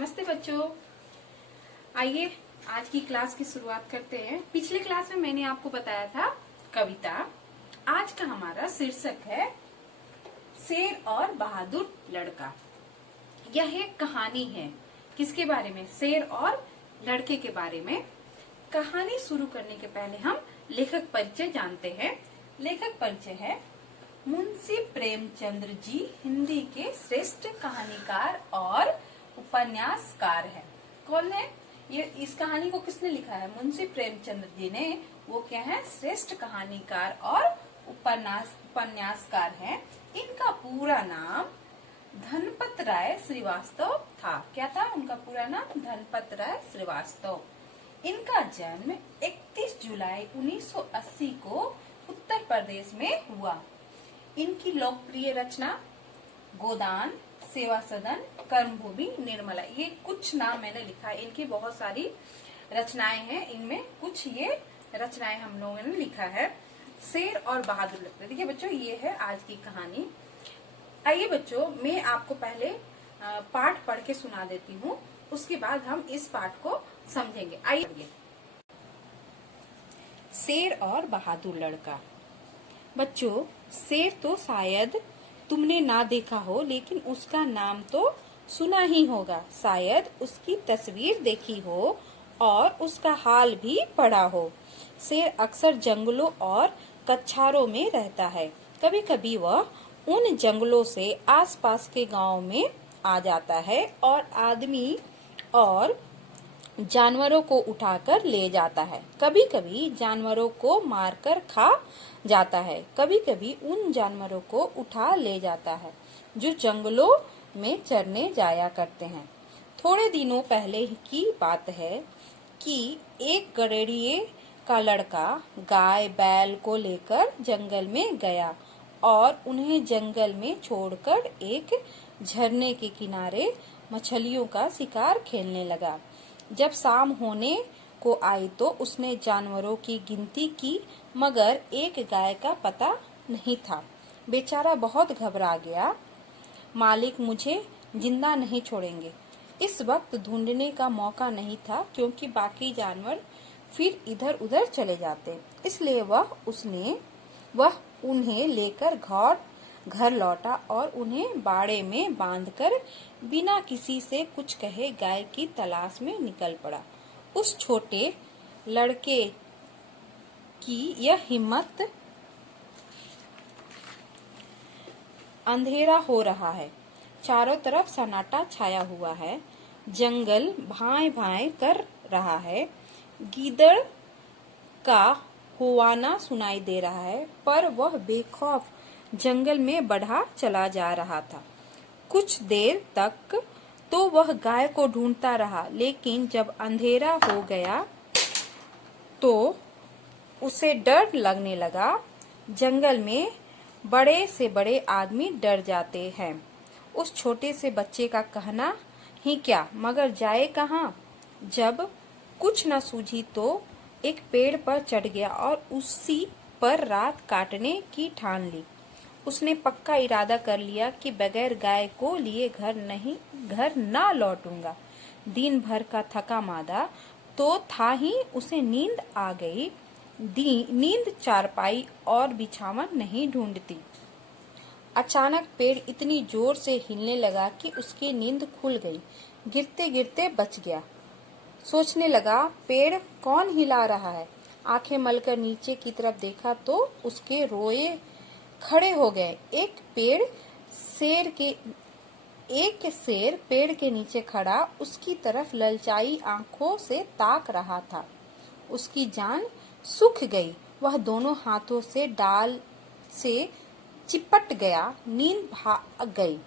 नमस्ते बच्चों, आइए आज की क्लास की शुरुआत करते हैं। पिछले क्लास में मैंने आपको बताया था कविता। आज का हमारा शीर्षक है शेर और बहादुर लड़का। यह एक कहानी है। किसके बारे में? शेर और लड़के के बारे में। कहानी शुरू करने के पहले हम लेखक परिचय जानते हैं। लेखक परिचय है मुंशी प्रेमचंद्र जी हिंदी के श्रेष्ठ कहानीकार और उपन्यासकार हैं। कौन है ये? इस कहानी को किसने लिखा है? मुंशी प्रेमचंद्र जी ने। वो क्या है? श्रेष्ठ कहानीकार और उपन्यासकार हैं। इनका पूरा नाम धनपत राय श्रीवास्तव था। क्या था उनका पूरा नाम? धनपत राय श्रीवास्तव। इनका जन्म 31 जुलाई 1980 को उत्तर प्रदेश में हुआ। इनकी लोकप्रिय रचना गोदान, सेवा सदन, कर्मभूमि, निर्मला, ये कुछ नाम मैंने लिखा है। इनकी बहुत सारी रचनाएं हैं, इनमें कुछ ये रचनाएं हम लोगों ने लिखा है। शेर और बहादुर लड़का। देखिए बच्चों, ये है आज की कहानी। आइए बच्चों, मैं आपको पहले पाठ पढ़ के सुना देती हूँ, उसके बाद हम इस पाठ को समझेंगे। आइए। शेर और बहादुर लड़का। बच्चों, शेर तो शायद तुमने ना देखा हो, लेकिन उसका नाम तो सुना ही होगा। शायद उसकी तस्वीर देखी हो और उसका हाल भी पढ़ा हो। शेर अक्सर जंगलों और कछारों में रहता है। कभी कभी वह उन जंगलों से आसपास के गांव में आ जाता है और आदमी और जानवरों को उठाकर ले जाता है। कभी कभी जानवरों को मारकर खा जाता है। कभी कभी उन जानवरों को उठा ले जाता है जो जंगलों में चरने जाया करते हैं। थोड़े दिनों पहले की बात है कि एक गड़ेड़िए का लड़का गाय बैल को लेकर जंगल में गया और उन्हें जंगल में छोड़कर एक झरने के किनारे मछलियों का शिकार खेलने लगा। जब शाम होने को आई तो उसने जानवरों की गिनती की, मगर एक गाय का पता नहीं था। बेचारा बहुत घबरा गया। मालिक मुझे जिंदा नहीं छोड़ेंगे। इस वक्त ढूंढने का मौका नहीं था, क्योंकि बाकी जानवर फिर इधर उधर चले जाते। इसलिए वह उन्हें लेकर घर लौटा और उन्हें बाड़े में बांधकर बिना किसी से कुछ कहे गाय की तलाश में निकल पड़ा। उस छोटे लड़के की यह हिम्मत। अंधेरा हो रहा है, चारों तरफ सन्नाटा छाया हुआ है। जंगल भाएं भाएं कर रहा है। गीदड़ का हुआना सुनाई दे रहा है, पर वह बेखौफ जंगल में बढ़ा चला जा रहा था। कुछ देर तक तो वह गाय को ढूंढता रहा, लेकिन जब अंधेरा हो गया तो उसे डर लगने लगा। जंगल में बड़े से बड़े आदमी डर जाते हैं। उस छोटे से बच्चे का कहना ही क्या, मगर जाए कहाँ। जब कुछ न सूझी तो एक पेड़ पर चढ़ गया और उसी पर रात काटने की ठान ली। उसने पक्का इरादा कर लिया कि बगैर गाय को लिए घर ना लौटूंगा। दिन भर का थका मादा तो था ही, उसे नींद आ गई। नींद चारपाई और बिछावन नहीं ढूंढती। अचानक पेड़ इतनी जोर से हिलने लगा कि उसकी नींद खुल गई। गिरते गिरते बच गया। सोचने लगा, पेड़ कौन हिला रहा है। आंखें मलकर नीचे की तरफ देखा तो उसके रोए खड़े हो गए। एक शेर पेड़ के नीचे खड़ा उसकी तरफ ललचाई आंखों से ताक रहा था। उसकी जान सूख गई। वह दोनों हाथों से डाल से चिपट गया। नींद भाग गई।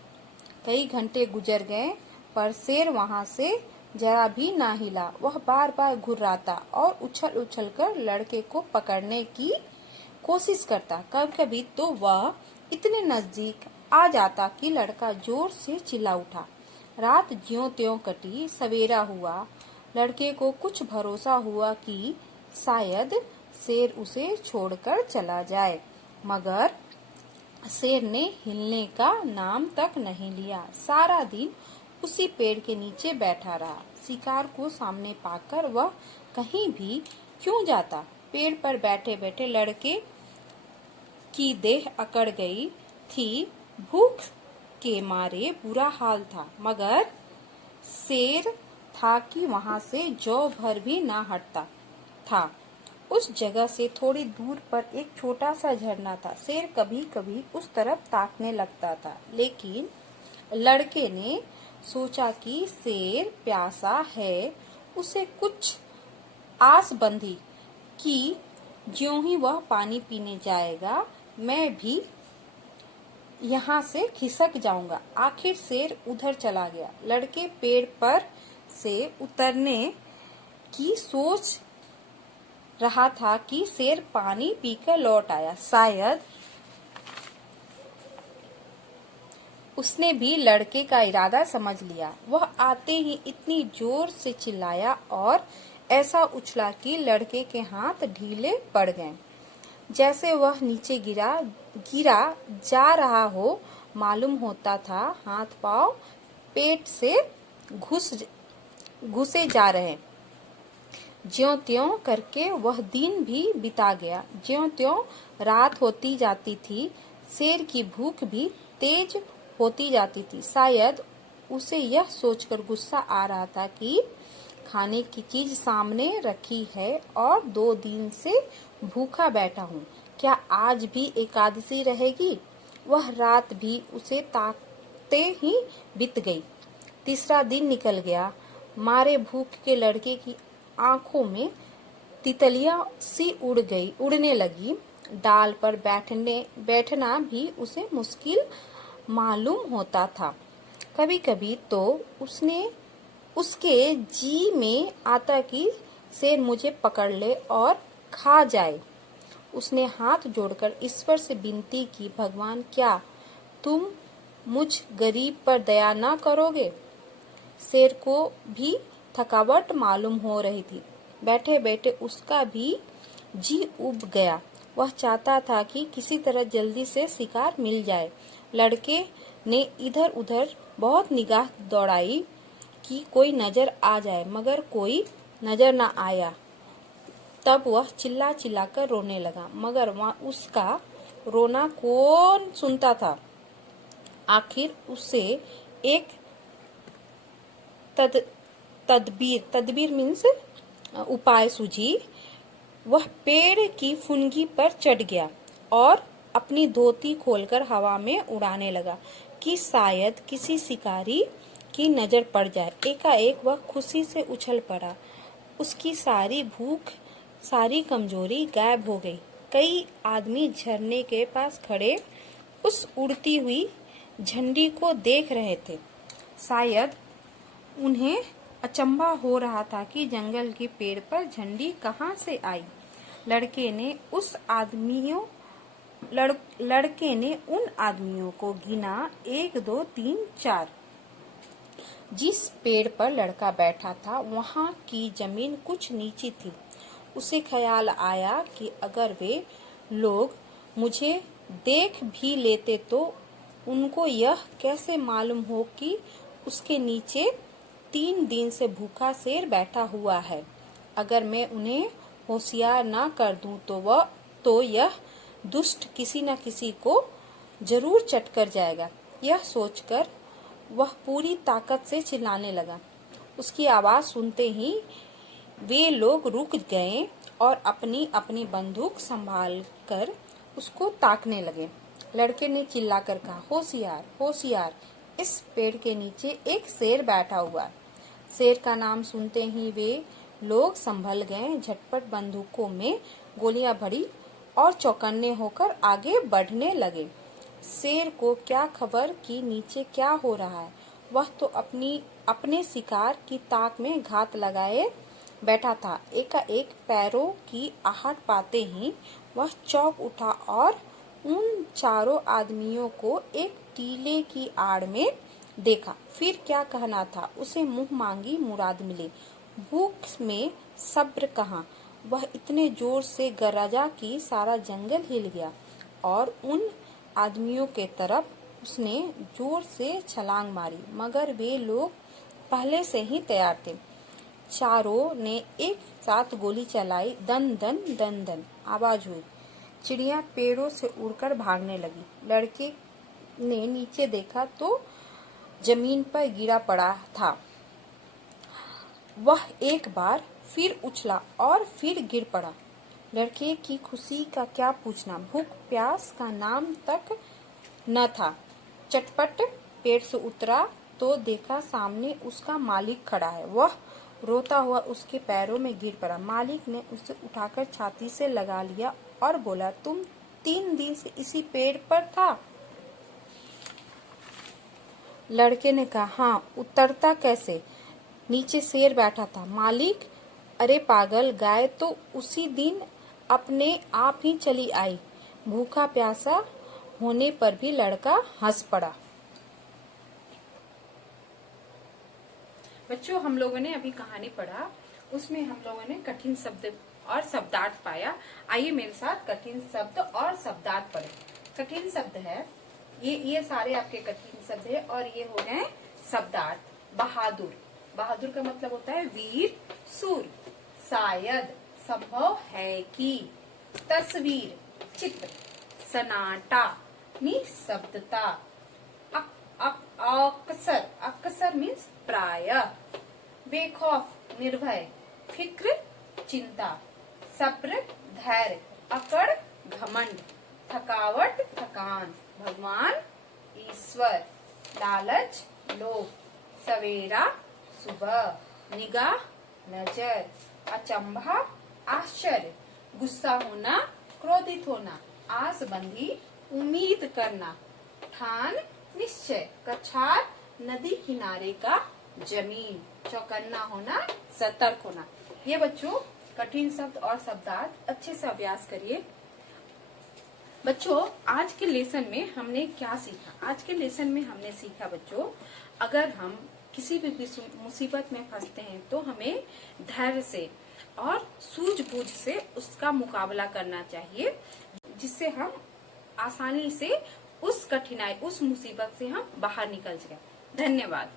कई घंटे गुजर गए, पर शेर वहां से जरा भी ना हिला। वह बार बार घुर्राता और उछल उछल कर लड़के को पकड़ने की कोशिश करता। कभी कभी तो वह इतने नजदीक आ जाता कि लड़का जोर से चिल्ला उठा। रात ज्यों त्यों कटी। सवेरा हुआ। लड़के को कुछ भरोसा हुआ कि शायद शेर उसे छोड़कर चला जाए, मगर शेर ने हिलने का नाम तक नहीं लिया। सारा दिन उसी पेड़ के नीचे बैठा रहा। शिकार को सामने पाकर वह कहीं भी क्यों जाता। पेड़ पर बैठे बैठे लड़के की देह अकड़ गई थी। भूख के मारे बुरा हाल था, मगर शेर था कि वहां से जौ भर भी ना हटता था। उस जगह से थोड़ी दूर पर एक छोटा सा झरना था। शेर कभी कभी उस तरफ ताकने लगता था, लेकिन लड़के ने सोचा कि शेर प्यासा है। उसे कुछ आस बंधी कि ज्यों ही वह पानी पीने जाएगा, मैं भी यहाँ से खिसक जाऊंगा। आखिर शेर उधर चला गया। लड़के पेड़ पर से उतरने की सोच रहा था कि शेर पानी पीकर लौट आया। शायद उसने भी लड़के का इरादा समझ लिया। वह आते ही इतनी जोर से चिल्लाया और ऐसा उछला कि लड़के के हाथ ढीले पड़ गए। जैसे वह नीचे गिरा जा रहा हो, मालूम होता था हाथ पांव पेट से घुसे जा रहे। ज्यों त्यों करके वह दिन भी बिता गया। ज्यों त्यों रात होती जाती थी, शेर की भूख भी तेज होती जाती थी। शायद उसे यह सोचकर गुस्सा आ रहा था कि खाने की चीज सामने रखी है और 2 दिन से भूखा बैठा हूँ। क्या आज भी एकादशी रहेगी? वह रात भी उसे ताकते ही बीत गई। तीसरा दिन निकल गया। मारे भूख के लड़के की आंखों में तितलियां सी उड़ने लगी। डाल पर बैठना भी उसे मुश्किल मालूम होता था। कभी कभी तो उसके जी में आता कि शेर मुझे पकड़ ले और खा जाए। उसने हाथ जोड़कर ईश्वर से विनती की, भगवान, क्या तुम मुझ गरीब पर दया न करोगे? शेर को भी थकावट मालूम हो रही थी। बैठे बैठे उसका भी जी उब गया। वह चाहता था कि किसी तरह जल्दी से शिकार मिल जाए। लड़के ने इधर उधर बहुत निगाह दौड़ाई कि कोई नजर आ जाए, मगर कोई नजर न आया। तब वह चिल्ला चिल्ला कर रोने लगा, मगर वहाँ उसका रोना कौन सुनता था। आखिर उसे एक तदबीर मीन्स उपाय सूझी। वह पेड़ की फुनगी पर चढ़ गया और अपनी धोती खोलकर हवा में उड़ाने लगा कि शायद किसी शिकारी की नजर पड़ जाए। एकाएक वह खुशी से उछल पड़ा। उसकी सारी भूख, सारी कमजोरी गायब हो गई। कई आदमी झरने के पास खड़े उस उड़ती हुई झंडी को देख रहे थे। शायद उन्हें अचंभा हो रहा था कि जंगल के पेड़ पर झंडी कहाँ से आई। लड़के ने उन आदमियों को गिना, 1 2 3 4। जिस पेड़ पर लड़का बैठा था वहाँ की जमीन कुछ नीची थी। उसे ख्याल आया कि अगर वे लोग मुझे देख भी लेते तो उनको यह कैसे मालूम हो कि उसके नीचे 3 दिन से भूखा शेर बैठा हुआ है। अगर मैं उन्हें होशियार न कर दूं तो यह दुष्ट किसी न किसी को जरूर चट कर जाएगा। यह सोचकर वह पूरी ताकत से चिल्लाने लगा। उसकी आवाज सुनते ही वे लोग रुक गए और अपनी अपनी बंदूक संभालकर उसको ताकने लगे। लड़के ने चिल्लाकर कहा, होशियार, होशियार, इस पेड़ के नीचे एक शेर बैठा हुआ। शेर का नाम सुनते ही वे लोग संभल गए। झटपट बंदूकों में गोलियां भरी और चौकन्ने होकर आगे बढ़ने लगे। शेर को क्या खबर कि नीचे क्या हो रहा है। वह तो अपने शिकार की ताक में घात लगाए बैठा था। एकाएक पैरों की आहट पाते ही वह चौंक उठा और उन चारों आदमियों को एक टीले की आड़ में देखा। फिर क्या कहना था, उसे मुंह मांगी मुराद मिली। भूख में सब्र कहाँ। वह इतने जोर से गरजा कि सारा जंगल हिल गया और उन आदमियों के तरफ उसने जोर से छलांग मारी, मगर वे लोग पहले से ही तैयार थे। चारों ने एक साथ गोली चलाई। दन दन दन दन आवाज हुई। चिड़िया पेड़ों से उड़कर भागने लगी। लड़के ने नीचे देखा तो जमीन पर गिरा पड़ा था। वह एक बार फिर उछला और फिर गिर पड़ा। लड़के की खुशी का क्या पूछना, भूख प्यास का नाम तक न था। चटपट पेड़ से उतरा तो देखा सामने उसका मालिक खड़ा है। वह रोता हुआ उसके पैरों में गिर पड़ा। मालिक ने उसे उठाकर छाती से लगा लिया और बोला, तुम 3 दिन से इसी पेड़ पर था? लड़के ने कहा, हाँ, उतरता कैसे? नीचे शेर बैठा था। मालिक, अरे पागल, गाय तो उसी दिन अपने आप ही चली आई। भूखा प्यासा होने पर भी लड़का हंस पड़ा। बच्चों, हम लोगों ने अभी कहानी पढ़ा, उसमें हम लोगों ने कठिन शब्द और शब्दार्थ पाया। आइए मेरे साथ कठिन शब्द और शब्दार्थ पढ़े। कठिन शब्द है, ये सारे आपके कठिन शब्द है, और ये हो गए शब्दार्थ। बहादुर, बहादुर का मतलब होता है वीर सूर। शायद, संभव है कि। तस्वीर, चित्र। सन्नाटा, निशब्दता। अक्सर, अक्सर मीन्स प्रायः। बेखौफ, निर्भय। फिक्र, चिंता। सब्र, धैर्य। अकड़, घमंड। थकावट, थकान। भगवान, ईश्वर। लालच, लोभ। सवेरा, सुबह। निगाह, नजर। अचंभा, आश्चर्य। गुस्सा होना, क्रोधित होना। आसबंदी, उम्मीद करना। ठान, निश्चय। कछार, नदी किनारे का जमीन। चौकन्ना होना, सतर्क होना। ये बच्चों कठिन शब्द और शब्दार्थ अच्छे से अभ्यास करिए। बच्चों, आज के लेसन में हमने क्या सीखा? आज के लेसन में हमने सीखा बच्चों, अगर हम किसी भी मुसीबत में फंसते हैं तो हमें धैर्य से और सूझबूझ से उसका मुकाबला करना चाहिए, जिससे हम आसानी से उस कठिनाई, उस मुसीबत से हम बाहर निकल जाए। धन्यवाद।